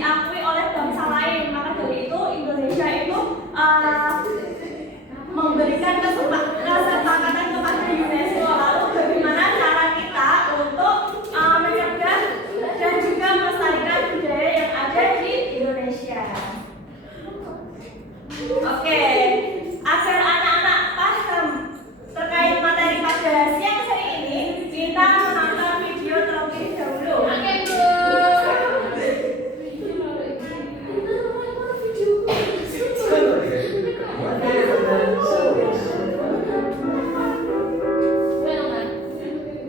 diakui oleh bangsa lain. Maka dari itu Indonesia itu memberikan kesepakatan kepada UNESCO. Lalu bagaimana cara kita untuk mencegah dan juga melestarikan budaya yang ada di Indonesia? Oke, agar anak-anak paham terkait materi pada siang hari ini, kita menonton video terlebih dahulu. Oke, Bu.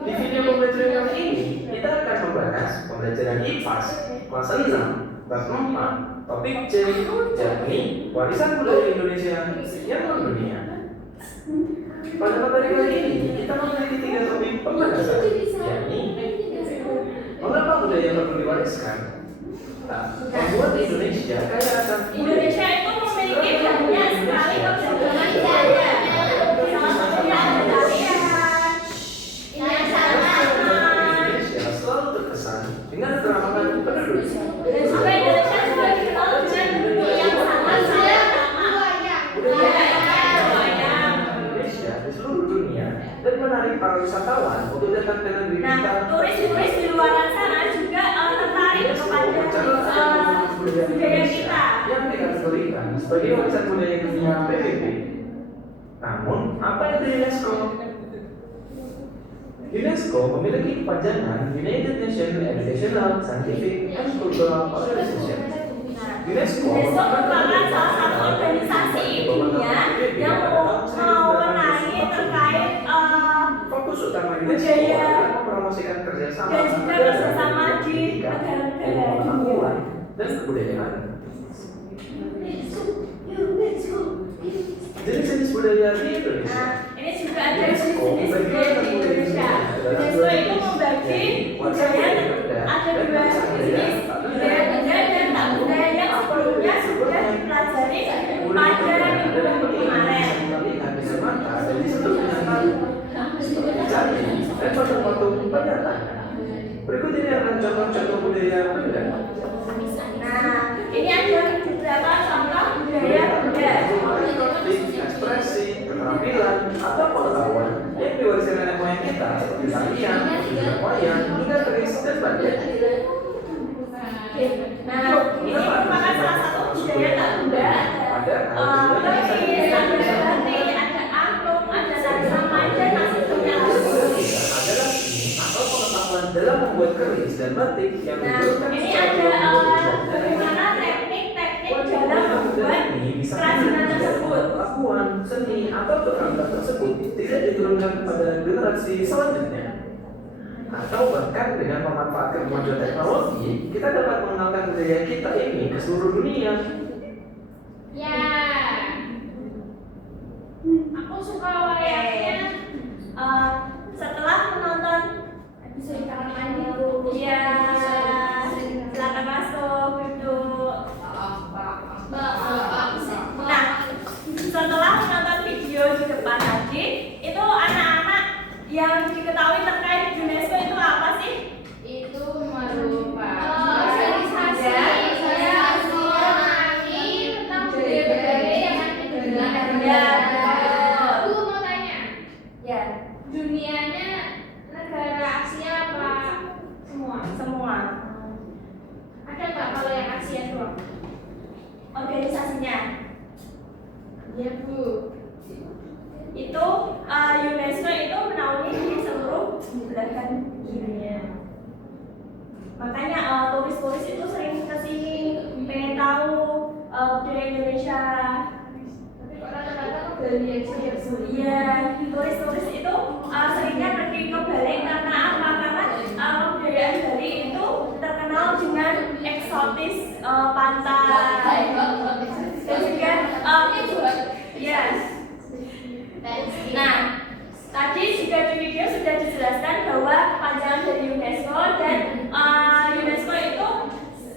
Di video pembelajaran kali ini, kita akan membahas pembelajaran IPAS kelas 6 bab 4, topik C, yakni warisan budaya Indonesia yang mendunia. Pada materi kali ini, kita memiliki 3 topik pembahasan, yakni mengapa budaya perlu diwariskan, membuat Indonesia kaya akan Indonesia itu memiliki banyak sekali keberagaman budaya. Salah satunya ada tarian, Indonesia selalu terkesan dengan keramahan penduduk. dan juga Indonesia juga dikenal dengan bentuk yang sangat ramah. Budaya wayang. Indonesia di seluruh dunia dan menarik para wisatawan untuk datang ke negeri kita. Nah, turis-turis di luar sana juga tertarik kepada budaya kita. Yang dikategorikan sebagai warisan budaya dunia PBB. Namun, apa itu UNESCO? UNESCO memiliki kepanjangan United Nations Educational, Scientific, and Cultural Organization. UNESCO merupakan salah satu organisasi dunia yang mewenangi terkait Fokus utama UNESCO budaya adalah mempromosikan kerjasama dan juga kerjasama di negara-negara dunia. dan kebudayaan. Jenis-jenis budaya di Indonesia. Nah, ini juga ada jenis-jenis budaya di Indonesia. UNESCO itu membagi budaya ada 2 jenis, budaya benda dan tak budaya yang sebelumnya sudah dipelajari pada minggu kemarin. Dan patung-patung penyataan. Berikut ini adalah contoh-contoh budaya benda. Nah, ini ada beberapa contoh budaya benda. Ekspresi, keterampilan, atau pengetahuan yang diwariskan nenek moyang kita seperti tarian, wayang, hingga keris dan batik. Nah, ini merupakan salah satu budaya tak benda. Ada keris, ada batik, ada angklung, ada tari ramai, dan masih banyak lagi. Adalah seni atau pengetahuan dalam membuat keris dan batik yang Nah, ini ada bagaimana teknik-teknik dalam membuat kerajinan tersebut. Pengetahuan, seni, atau keterampilan tersebut tidak diturunkan kepada generasi selanjutnya. Atau bahkan dengan memanfaatkan kemajuan teknologi, kita dapat mengenalkan budaya kita ini ke seluruh dunia. Ya, aku suka wayangnya. Setelah menonton Bisa dikatakan gitu. ya silakan masuk duduk. Nah, setelah menonton video di depan tadi, itu anak-anak yang diketahui terkait UNESCO itu apa sih? Itu merupakan Aku mau tanya, Ya, dunianya negara Asia apa semua? semua. Ada nggak kalau yang Asia doang? Organisasinya Iya, Bu. itu UNESCO itu menaungi di seluruh belahan dunia. Makanya turis-turis itu sering kesini pengen tahu budaya Indonesia. Tapi kok rata-rata ke Bali aja ya, Bu? Iya, turis-turis itu seringnya pergi ke Bali karena apa? Karena kebudayaan Bali itu terkenal dengan eksotis pantai dan juga yes. Nah, tadi juga di video sudah dijelaskan bahwa kepanjangan dari UNESCO dan UNESCO itu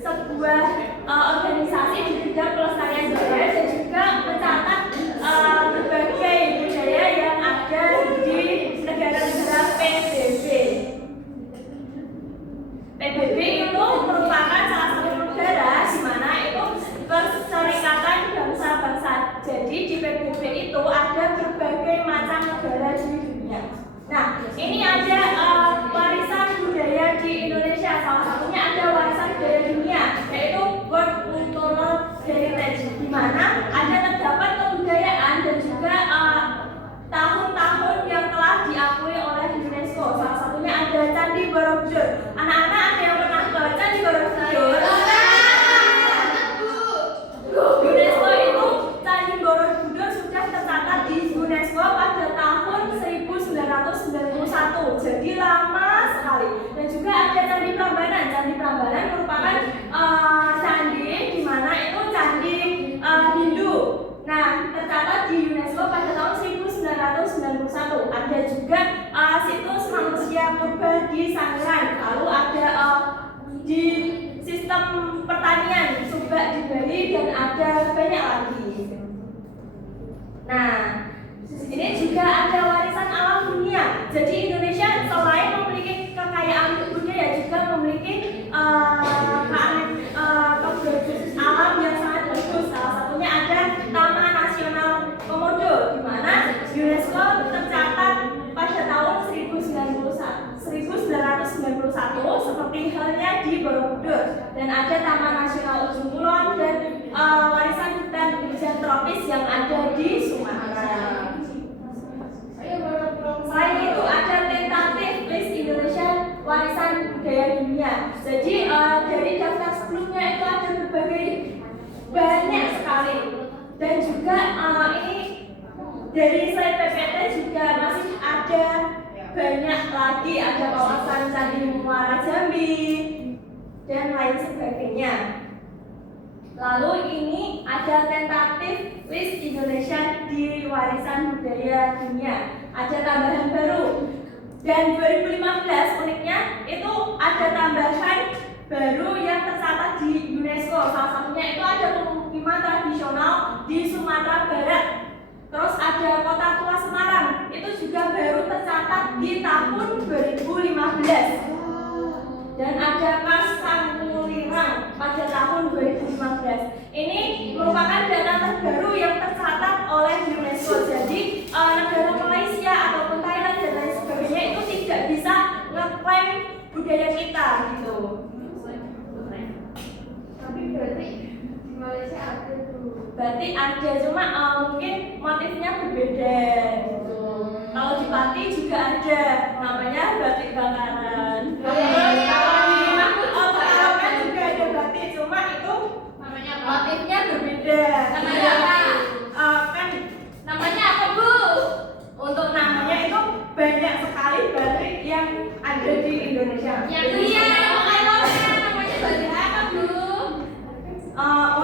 sebuah organisasi di bidang pelestarian budaya dan juga mencatat berbagai budaya yang ada di negara-negara PBB. PBB itu merupakan salah satu negara Anak-anak ada yang pernah ke Candi Borobudur? UNESCO itu Candi Borobudur sudah tercatat di UNESCO pada tahun 1991. Jadi lama sekali. Dan juga ada Candi Prambanan. Candi Prambanan merupakan candi di mana itu candi Hindu. Nah, tercatat di UNESCO pada tahun 1991. Ada juga situs manusia purba di Sangiran. Lalu ada di sistem pertanian Subak di Bali dan ada banyak lagi. Nah, ini juga ada warisan alam dunia. Jadi Indonesia selain memiliki kekayaan budaya juga memiliki keberagaman alam yang sangat bagus. Salah satunya ada Taman Nasional Komodo, di mana UNESCO tercatat pada tahun 1991 seperti halnya di Borobudur, dan ada Taman Nasional Ujung Kulon dan warisan hutan hujan tropis yang ada di Sumatera. Selain itu ada tentatif list Indonesia warisan budaya dunia. Jadi dari daftar sebelumnya itu ada berbagai banyak sekali, dan juga ini dari slide PPT juga masih ada banyak lagi, ada kawasan Candi Muara Jambi dan lain sebagainya. Lalu ini ada tentatif list Indonesia di warisan budaya dunia. Ada tambahan baru. Dan 2015 uniknya itu ada tambahan baru yang tercatat di UNESCO. Salah satunya itu ada pemukiman tradisional di Sumatera Barat. Terus ada Kota Tua Semarang. Itu juga baru tercatat di tahun 2015. Dan ada Kars Sanggulirang pada tahun 2015. Ini merupakan data terbaru yang tercatat oleh UNESCO. Jadi negara Malaysia ataupun Thailand dan lain sebagainya itu tidak bisa ngeklaim budaya kita gitu. Tapi berarti di Malaysia ada tuh. Berarti ada, cuma mungkin motifnya berbeda gitu. Kalau di Pati juga ada, namanya batik bakaran. Pekalongan juga ada batik, cuma itu motifnya berbeda. Namanya apa? Kan Namanya apa, Bu? untuk namanya itu banyak sekali batik yang ada di Indonesia. Yang iya, namanya batik apa, Bu?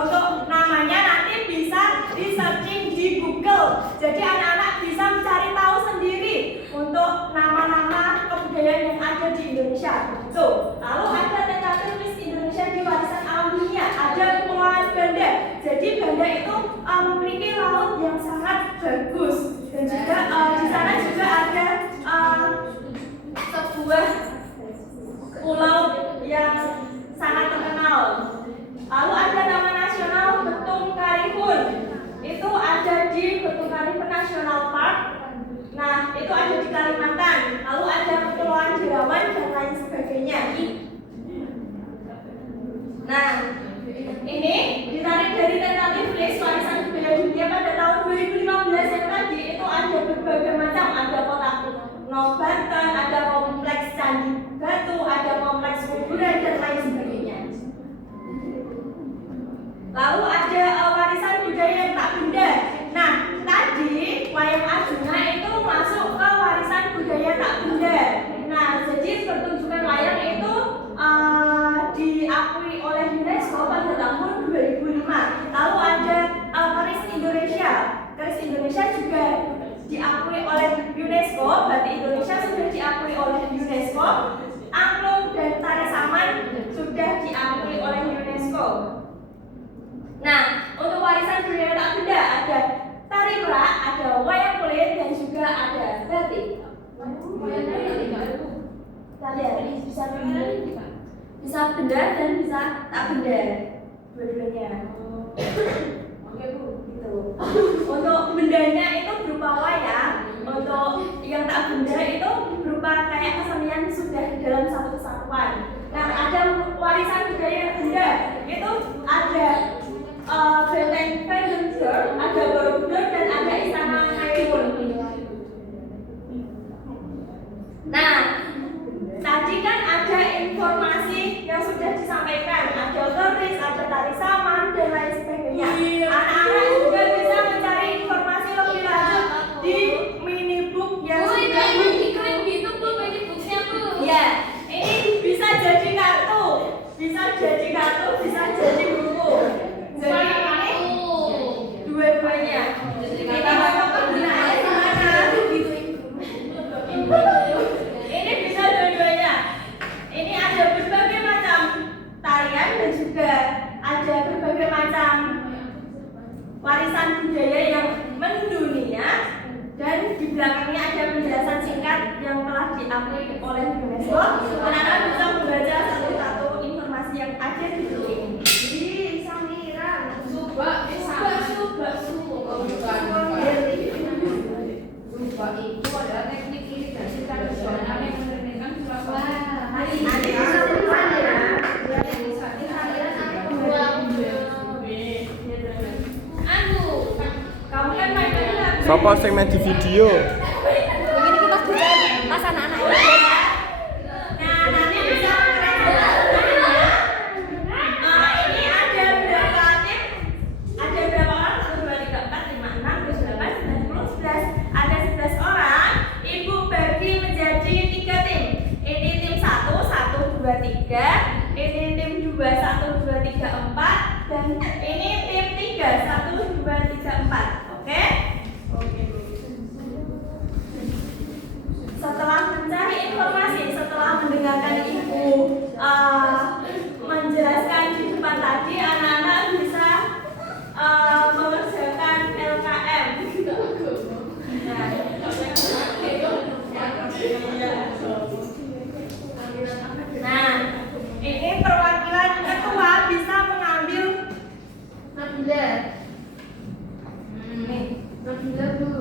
Untuk namanya nanti bisa di searching di Google. Jadi anak-anak bisa mencari tahu sendiri untuk nama-nama kebudayaan yang ada di Indonesia. Lalu ada tentatif list Indonesia di warisan alam dunia. Ada Kepulauan Banda. Jadi Banda itu memiliki laut yang sangat bagus. Dan juga di sana juga ada sebuah pulau yang sangat terkenal. Lalu ada Taman Nasional Betung Karimun. Itu ada di Betung Karimun National Park. Nah, itu ada di Kalimantan. Lalu ada Kepulauan Derawan dan lain sebagainya. Nah, ini ditarik dari tentatif list warisan budaya dunia pada tahun 2015 yang tadi itu ada berbagai macam. Ada kota Kuno Banten, ada kompleks Candi Batu, ada kompleks kuburan dan lain sebagainya. Lalu ada warisan budaya yang tak benda. Nah, tadi wayang Arjuna itu masuk ke warisan budaya tak benda. Nah, jadi pertunjukan wayang itu diakui oleh UNESCO pada tahun 2005. Lalu ada keris Indonesia. Keris Indonesia juga diakui oleh UNESCO. Batik Indonesia sudah diakui oleh UNESCO. Angklung dan tari saman sudah diakui oleh UNESCO. Nah, untuk warisan budaya tak benda ada tari merak, ada wayang kulit, dan juga ada batik. Kalian bisa benda, bisa benda dan bisa tak benda, dua-duanya. Oke, Bu, gitu. Untuk bendanya itu berupa wayang, untuk yang tak benda itu berupa kayak kesenian sudah dalam satu kesatuan. Nah, ada warisan budaya benda itu ada Benteng Vandenberg, ada Borobudur, dan ada Istana Maimun. Nah, tadi kan ada info warisan budaya yang mendunia, dan di belakangnya ada penjelasan singkat yang telah diakui oleh UNESCO. Anak-anak bisa membaca satu-satu informasi yang ada di buku ini. Subak itu adalah teknik irigasi tradisional yang menurunkan suasana. Kamu kan main Sopo sing main di video? Begini kita pas anak-anak ini. Nah, nanti bisa ini ada berapa tim? Ada berapa orang? 1, 2, 3, 4, 5, 6, 7, 8, 9, 10, 11. Ada 11 orang. Ibu bagi menjadi 3 tim. Ini tim 1, 1, 2, 3. Ini tim 2, 1, 2, 3, 4. Dan ini tim 3, 1, 2, 3, 4. Oke? Setelah mencari informasi, setelah mendengarkan ibu menjelaskan di depan tadi, anak-anak bisa mengerjakan LKM. Nah, ini perwakilan ketua bisa mengambil Nabila dulu.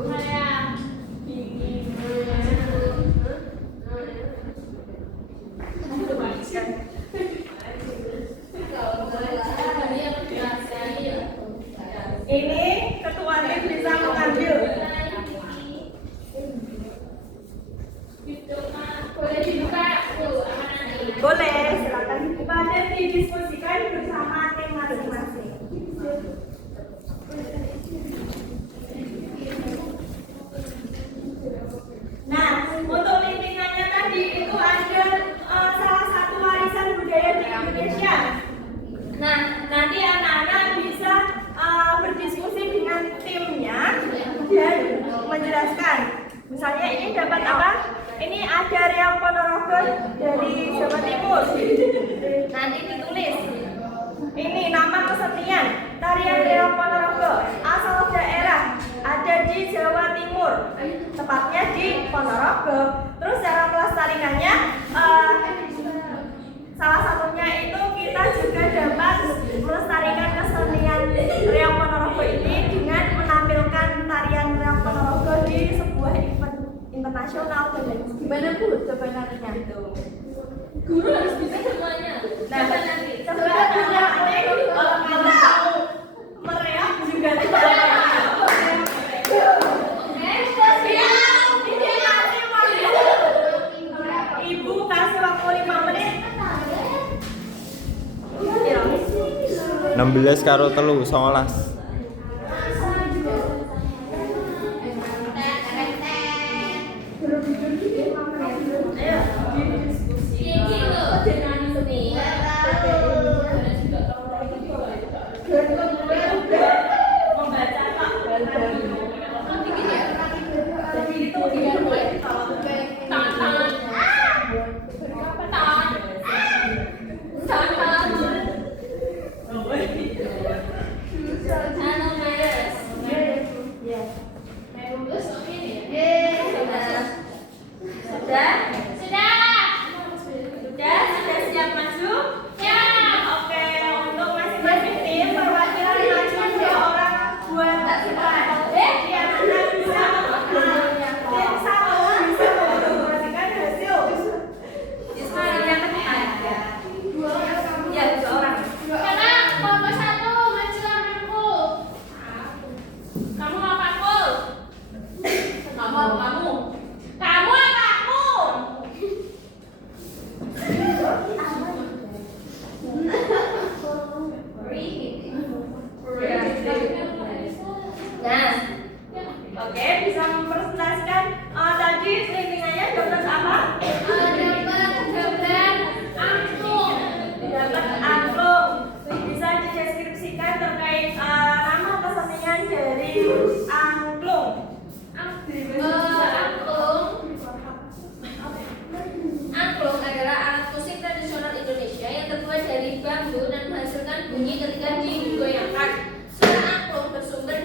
Ini ketua tim bisa mengambil. Boleh dibuka dulu. Boleh, silakan dibuka dan didiskusikan bersama tim masing-masing. Nah, untuk lingkungannya tadi itu ada salah satu warisan budaya di Indonesia. Nah, nanti anak-anak bisa berdiskusi dengan timnya dan menjelaskan. Misalnya ini dapat apa? Ini ada Riau Ponorogo dari Jawa Timur. Nanti ditulis. Ini nama kesenian tarian Riau Ponorogo, asal daerah ada di Jawa Timur, tepatnya di Ponorogo. Terus cara melestarikannya, salah satunya itu kita juga dapat melestarikan kesenian Riau Ponorogo ini dengan menampilkan tarian Riau Ponorogo di sebuah event internasional dan lain sebagainya. Gimana Bu sebenarnya itu? Guru harus bisa semuanya. Nah, nanti Coba kalau mau mereak juga tidak apa-apa. Ibu kasih waktu 5 menit. 16 karo 3, 19. Sudah siap maju? Ya. Oke, untuk masing-masing tim perwakilan maju 2 orang buat depan. Jadi anak-anak bisa tim 1 bisa memperhatikan hasil diskusinya kedepan. 2 orang kamu. Ya, 2 orang. Sekarang kelompok 1 maju anakku. Kamu apa aku? Kamu apa kamu? Kamu apa aku? Nah, oke, bisa mempresentasikan tadi lingkungannya dapat apa? Dapat angklung. Bisa dideskripsikan terkait nama kesenian dari angklung. Angklung adalah alat musik tradisional Indonesia yang terbuat dari bambu dan menghasilkan bunyi ketika digoyangkan. Suara angklung bersumber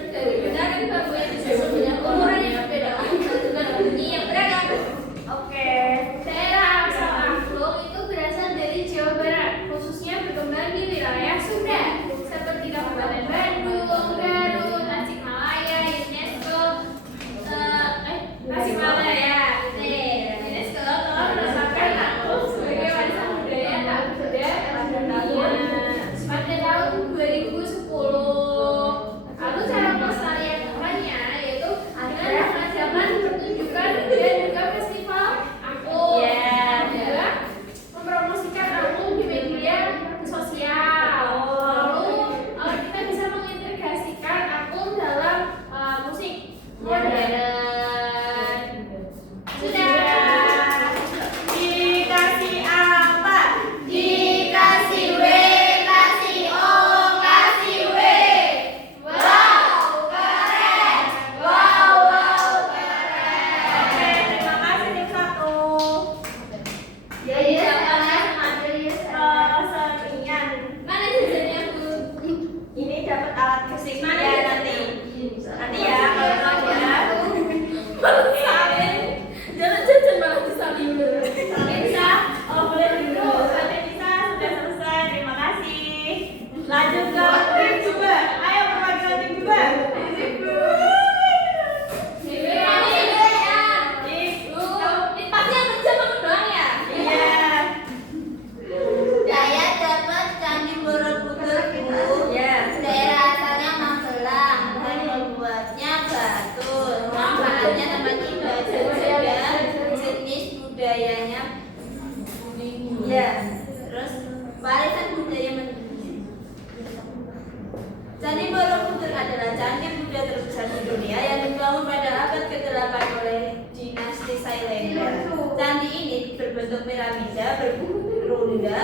candi Buddha terbesar di dunia yang dibangun pada abad ke-8 oleh dinasti Sailendra. Candi ini berbentuk piramida berunda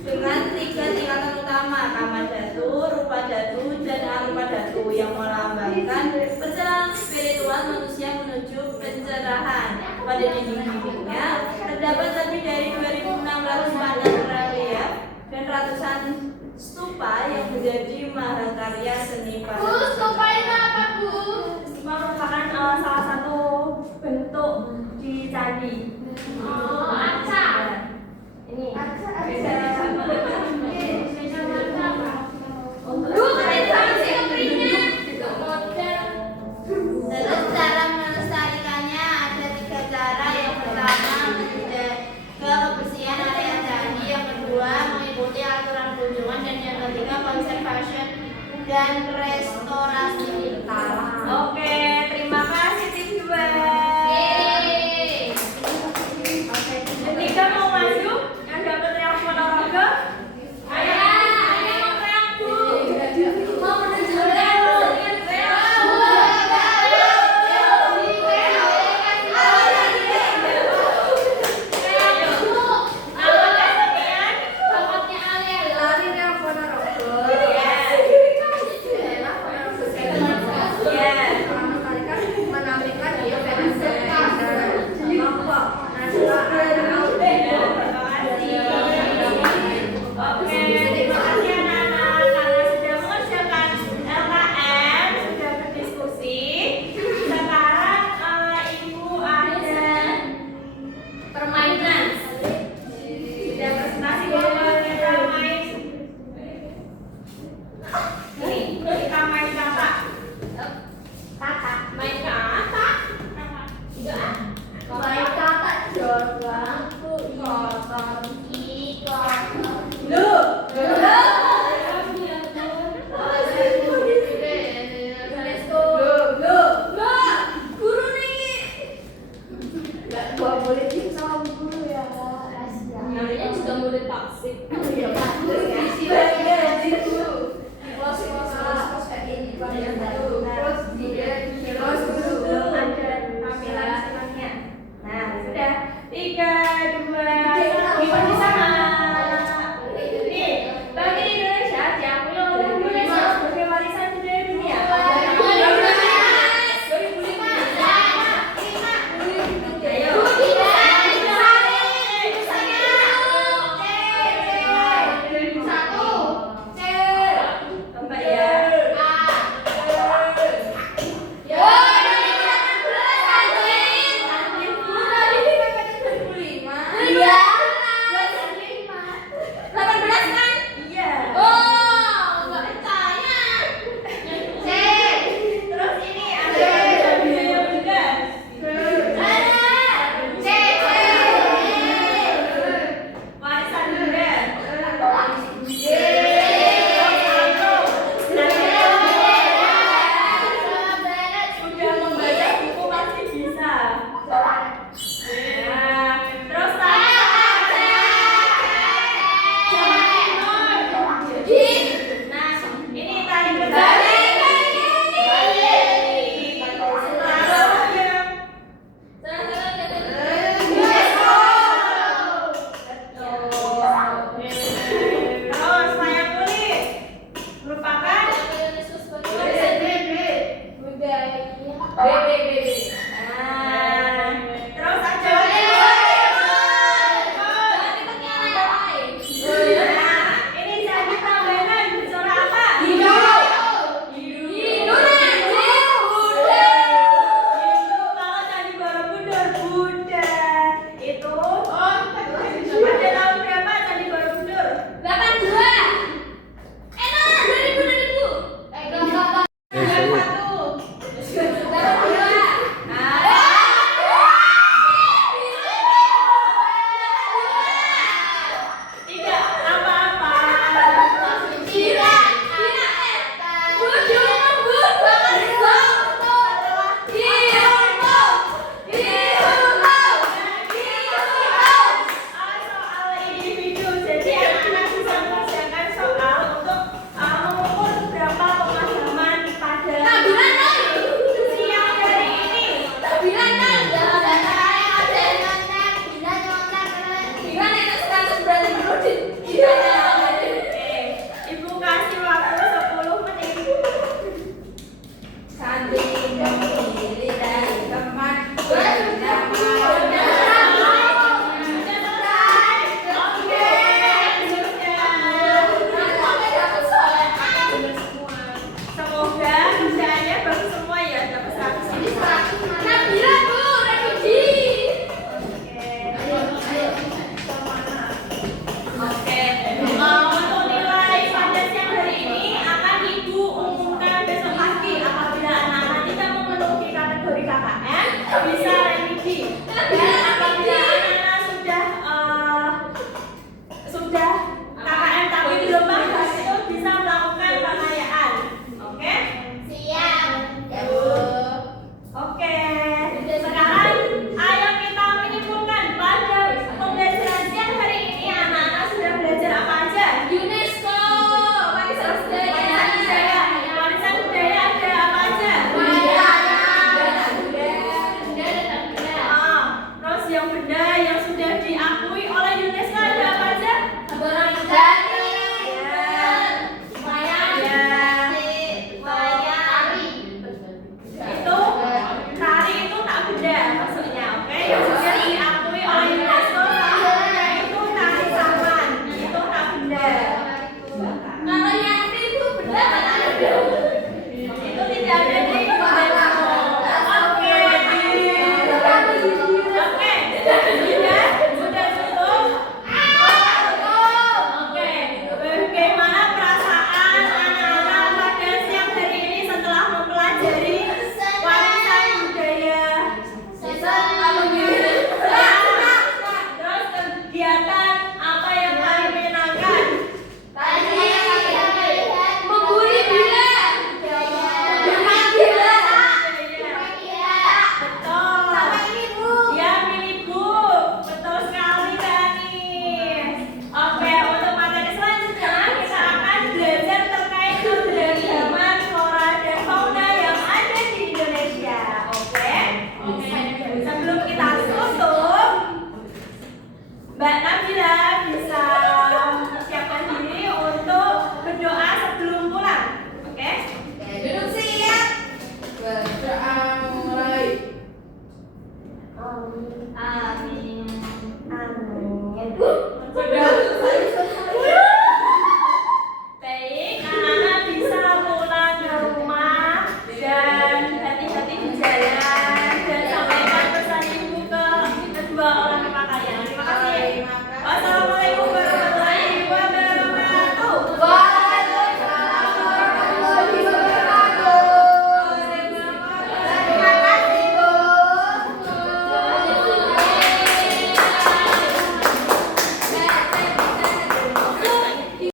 dengan 3 tingkatan utama, Kamadhatu, Rupadhatu, dan Arupadhatu yang melambangkan pencerahan spiritual manusia menuju pencerahan. Pada dinding-dindingnya terdapat lebih dari 2.600 pandang relief dan ratusan stupa yang menjadi mahakarya seni Bu, pada stupa itu apa, Bu? merupakan salah satu bentuk di candi. Oh, arca. Ini Arca. untuk Bu, keren banget sih keprinya. Model. terus cara melestarikannya ada 3 cara. Yang pertama menjaga kebersihan area candi, yang kedua mengikuti aturan kunjungan, dan yang ketiga conservation dan restorasi. Oke, terima kasih tim 2. Yeay. Tim 3 mau maju yang dapat reaksi olahraga. Ayo, ayo mau teriak Bu. Mau menunjukkan kesenian Yo. Oke,